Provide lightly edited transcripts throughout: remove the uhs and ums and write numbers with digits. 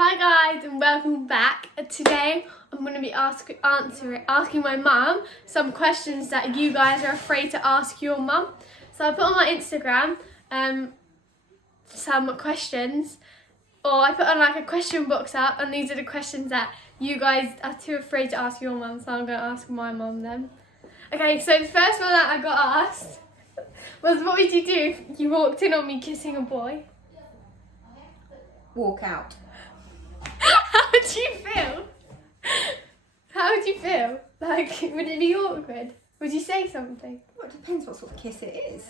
Hi guys and welcome back. Today I'm going to be asking my mum some questions that you guys are afraid to ask your mum. So I put on my Instagram some questions, or I put on like a question box up, and these are the questions that you guys are too afraid to ask your mum, so I'm going to ask my mum them. Okay, so the first one that I got asked was, what would you do if you walked in on me kissing a boy? Walk out. How would you feel? How would you feel? Like, would it be awkward? Would you say something? Well, it depends what sort of kiss it is.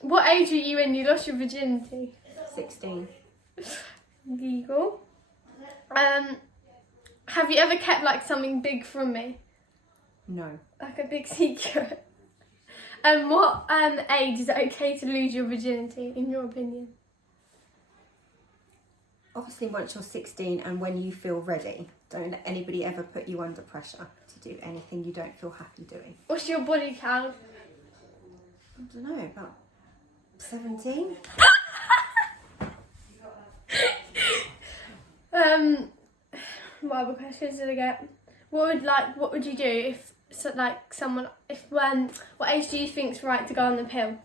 What age were you when you lost your virginity? 16. Legal. Have you ever kept like something big from me? No. Like a big secret? What age is it okay to lose your virginity, in your opinion? Obviously, once you're 16 and when you feel ready, don't let anybody ever put you under pressure to do anything you don't feel happy doing. What's your body count? I don't know, about 17? What other questions did I get? What would you do if what age do you think's right to go on the pill?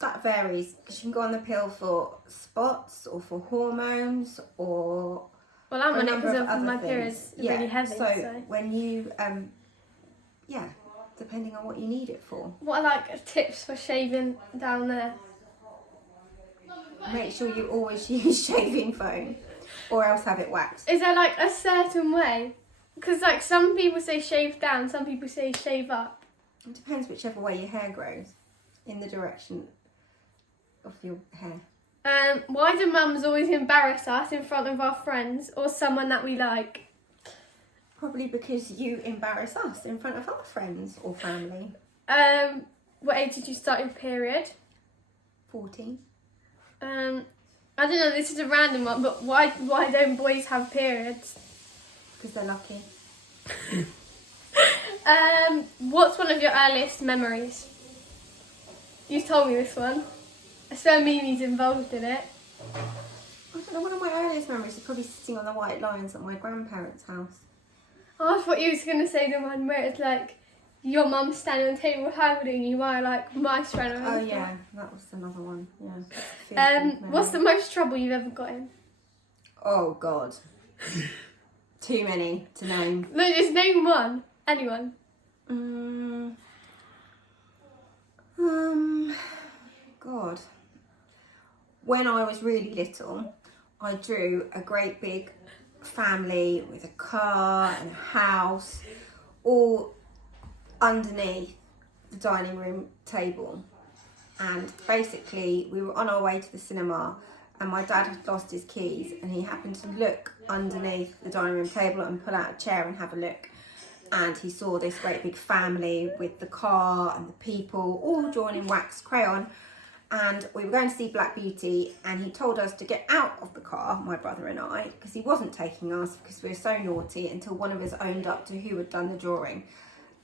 That varies, because you can go on the pill for spots or for hormones or... Well, I'm for a on it number because of my other period's things. really heavy. So when you, depending on what you need it for. What are like tips for shaving down there? Make sure you always use shaving foam or else have it waxed. Is there like a certain way? Because like some people say shave down, some people say shave up. It depends whichever way your hair grows, in the direction of your hair. Why do mums always embarrass us in front of our friends or someone that we like? Probably because you embarrass us in front of our friends or family. What age did you start your period? 14. I don't know, this is a random one, but why don't boys have periods? Because they're lucky. What's one of your earliest memories? You told me this one. I swear Mimi's involved in it. I don't know, one of my earliest memories is probably sitting on the white lines at my grandparents' house. Oh, I thought you was going to say the one where it's like your mum standing on the table holding you while like mice ran around. Oh yeah, that was another one. Yeah. What's the most trouble you've ever got in? Oh God. Too many to name. No, just name one. Anyone. God. When I was really little, I drew a great big family with a car and a house, all underneath the dining room table. And basically, we were on our way to the cinema, and my dad had lost his keys, and he happened to look underneath the dining room table and pull out a chair and have a look. And he saw this great big family with the car and the people all drawn in wax crayon. And we were going to see Black Beauty, and he told us to get out of the car, my brother and I, because he wasn't taking us because we were so naughty, until one of us owned up to who had done the drawing.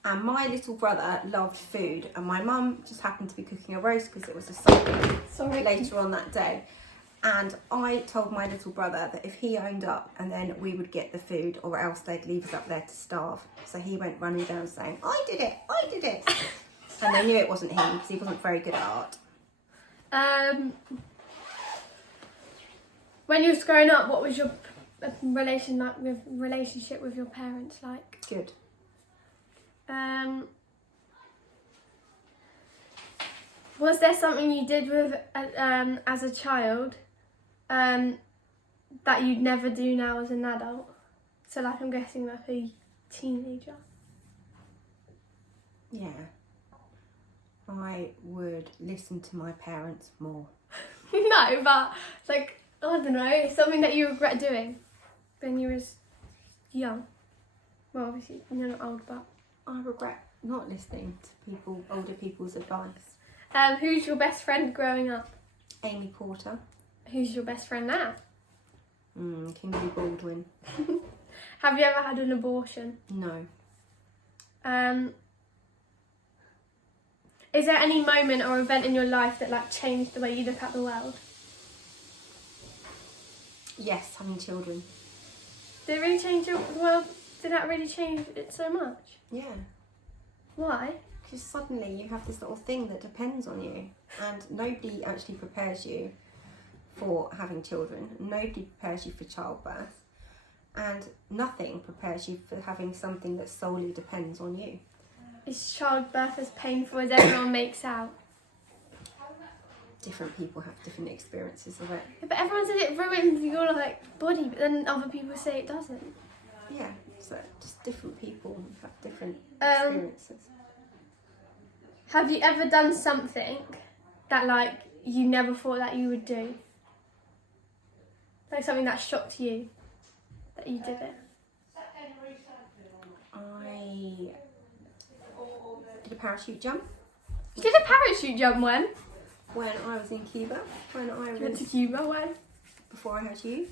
And my little brother loved food, and my mum just happened to be cooking a roast because it was a Sunday later on that day. And I told my little brother that if he owned up, and then we would get the food, or else they'd leave us up there to starve. So he went running down saying, I did it. And they knew it wasn't him because he wasn't very good at art. When you was growing up, what was your relationship with your parents like? Good. Was there something you did with as a child that you'd never do now as an adult? So like I'm guessing like a teenager. Yeah. I would listen to my parents more. No, but like, I don't know, something that you regret doing when you was young. Well, obviously you're not old, but... I regret not listening to older people's advice. Who's your best friend growing up? Amy Porter. Who's your best friend now? Kingsley Baldwin. Have you ever had an abortion? No. Is there any moment or event in your life that like changed the way you look at the world? Yes, having children. Did it really change the world? Did that really change it so much? Yeah. Why? Because suddenly you have this little thing that depends on you, and nobody actually prepares you for having children. Nobody prepares you for childbirth, and nothing prepares you for having something that solely depends on you. Is childbirth as painful as everyone makes out? Different people have different experiences of it. Yeah, but everyone says it ruins your like body, but then other people say it doesn't. Yeah, so just different people have different experiences. Have you ever done something that like you never thought that you would do? Like something that shocked you that you did it? I did a parachute jump. You did a parachute jump when? When I was in Cuba. When I You went to was Cuba when? before I had you.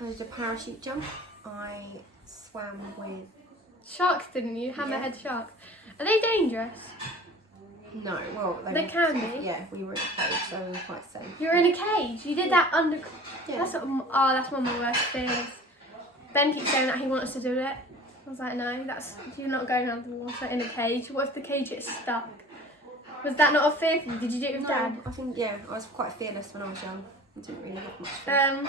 I did a parachute jump. I swam with. Sharks, didn't you? Hammerhead sharks. Are they dangerous? No, well They can be. Yeah, we were in a cage, so we were quite safe. You were in a cage. You did that under. Yeah. That's one of my worst fears. Ben keeps saying that he wants to do it. I was like, no, you're not going under the water in a cage. What if the cage gets stuck? Was that not a fear for you? Did you do it with Dad? I think I was quite fearless when I was young. I didn't really have much fear.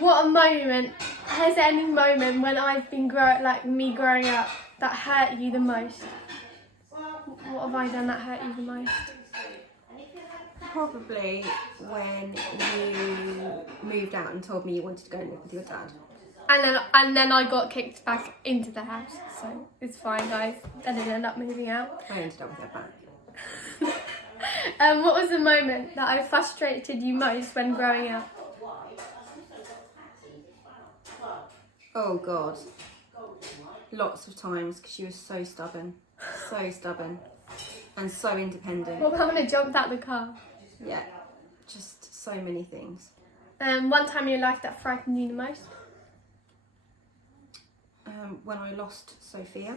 What a moment. Has there any moment when I've been growing up that hurt you the most? What have I done that hurt you the most? Probably when you moved out and told me you wanted to go and live with your dad. And then I got kicked back into the house, so it's fine, guys. I didn't end up moving out. I ended up with her back. What was the moment that I frustrated you most when growing up? Oh God. Lots of times, because she was so stubborn, and so independent. What about when I jumped out the car? Yeah, just so many things. One time in your life that frightened you the most? When I lost Sophia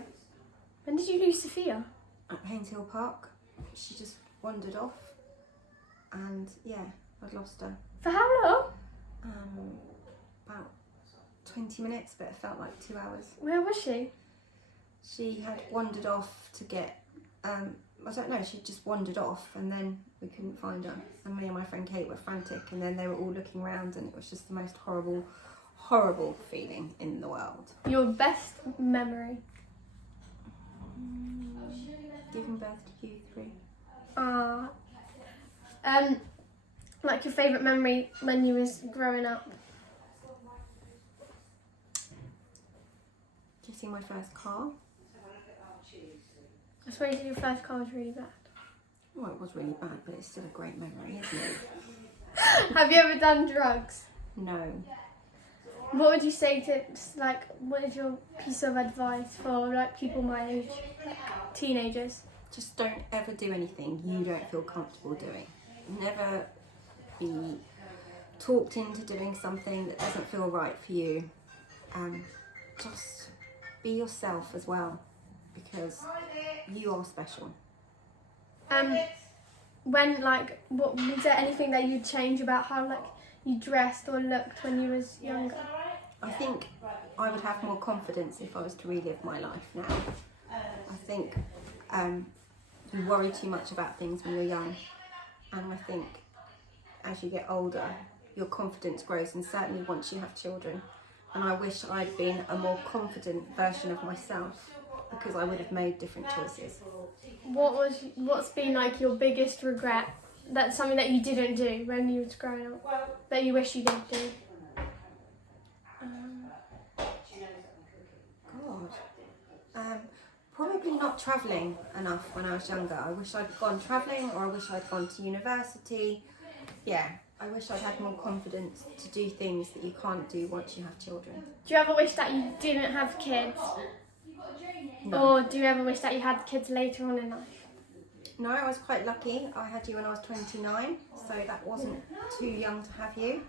When did you lose Sophia? at Haynes Hill Park, she just wandered off, and yeah, I'd lost her. For how long? About 20 minutes, but it felt like 2 hours. Where was she? She had wandered off to get, I don't know, she just wandered off, and then we couldn't find her. And me and my friend Kate were frantic, and then they were all looking around, and it was just the most horrible feeling in the world. Your best memory? Giving birth to you three. Like your favourite memory when you was growing up? Getting my first car. I swear your first car was really bad. Well, it was really bad, but it's still a great memory, isn't it? Have you ever done drugs? No. What would you say to, like, what is your piece of advice for, like, people my age, teenagers? Just don't ever do anything you don't feel comfortable doing. Never be talked into doing something that doesn't feel right for you. Just be yourself as well, because you are special. When, like, what was there anything that you'd change about how, like, you dressed or looked when you was younger? I think I would have more confidence if I was to relive my life now. I think you worry too much about things when you're young, and I think as you get older your confidence grows, and certainly once you have children. And I wish I'd been a more confident version of myself, because I would have made different choices. What's been like your biggest regret? That's something that you didn't do when you was growing up that you wish you did do? Probably not travelling enough when I was younger. I wish I'd gone travelling, or I wish I'd gone to university. Yeah, I wish I'd had more confidence to do things that you can't do once you have children. Do you ever wish that you didn't have kids? No. Or do you ever wish that you had kids later on in life? No, I was quite lucky. I had you when I was 29, so that wasn't too young to have you.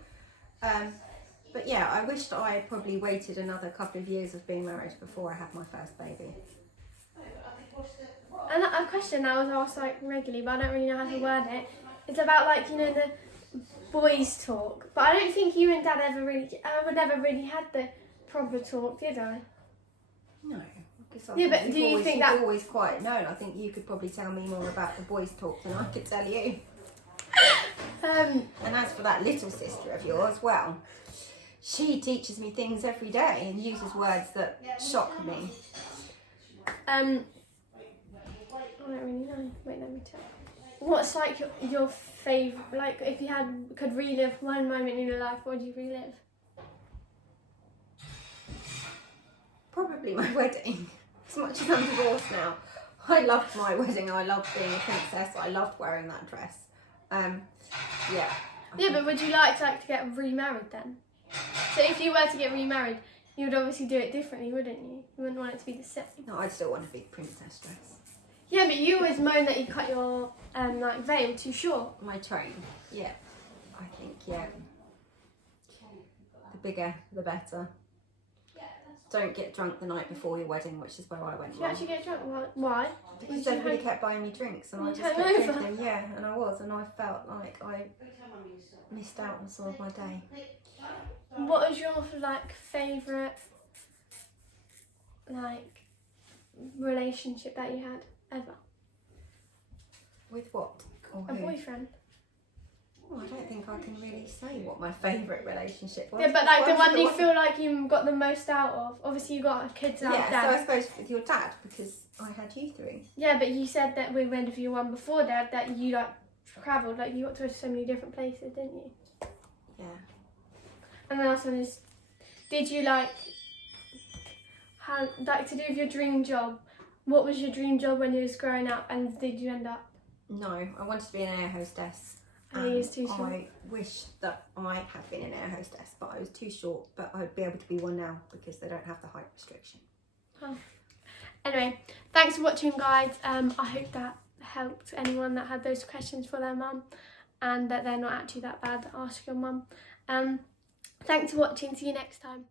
But yeah, I wished I had probably waited another couple of years of being married before I had my first baby. a question that I was asked like regularly, but I don't really know how to word it. It's about like, you know, the boys talk. But I don't think you and Dad ever really, never really had the proper talk, did I? No. Because Yeah, but do you think that... You've always quite known. I think you could probably tell me more about the boys talk than I could tell you. And as for that little sister of yours, well, she teaches me things every day and uses words that shock me. I don't really know. Wait, let me check. What's like your favourite, like if you could relive one moment in your life, what would you relive? Probably my wedding. As much as I'm divorced now, I loved my wedding. I loved being a princess. I loved wearing that dress. Yeah. But would you like to get remarried then? So if you were to get remarried, you would obviously do it differently, wouldn't you? You wouldn't want it to be the same. No, I'd still want a big princess dress. Yeah, but you always moan that you cut your veil too short. My train, yeah. I think, yeah. The bigger, the better. Don't get drunk the night before your wedding, which is where I went. Did you actually get drunk? Why? Because everybody kept buying me drinks, and I just kept drinking. Yeah, and I was, and I felt like I missed out on some of my day. What was your favourite relationship that you had ever? With what? Or A who? boyfriend. Oh, I don't think I can really say what my favourite relationship was. Yeah, but the one you feel like you got the most out of. Obviously, you got kids out of Dad. So I suppose with your dad, because I had you three. Yeah, but you said that we went for your one before Dad that you travelled, you got to go to so many different places, didn't you? Yeah. And the last one is, did you to do with your dream job? What was your dream job when you was growing up, and did you end up? No, I wanted to be an air hostess. I was too short. I wish that I had been an air hostess, but I was too short. But I'd be able to be one now because they don't have the height restriction. Oh. Anyway, thanks for watching, guys. I hope that helped anyone that had those questions for their mum, and that they're not actually that bad to ask your mum. Thanks for watching. See you next time.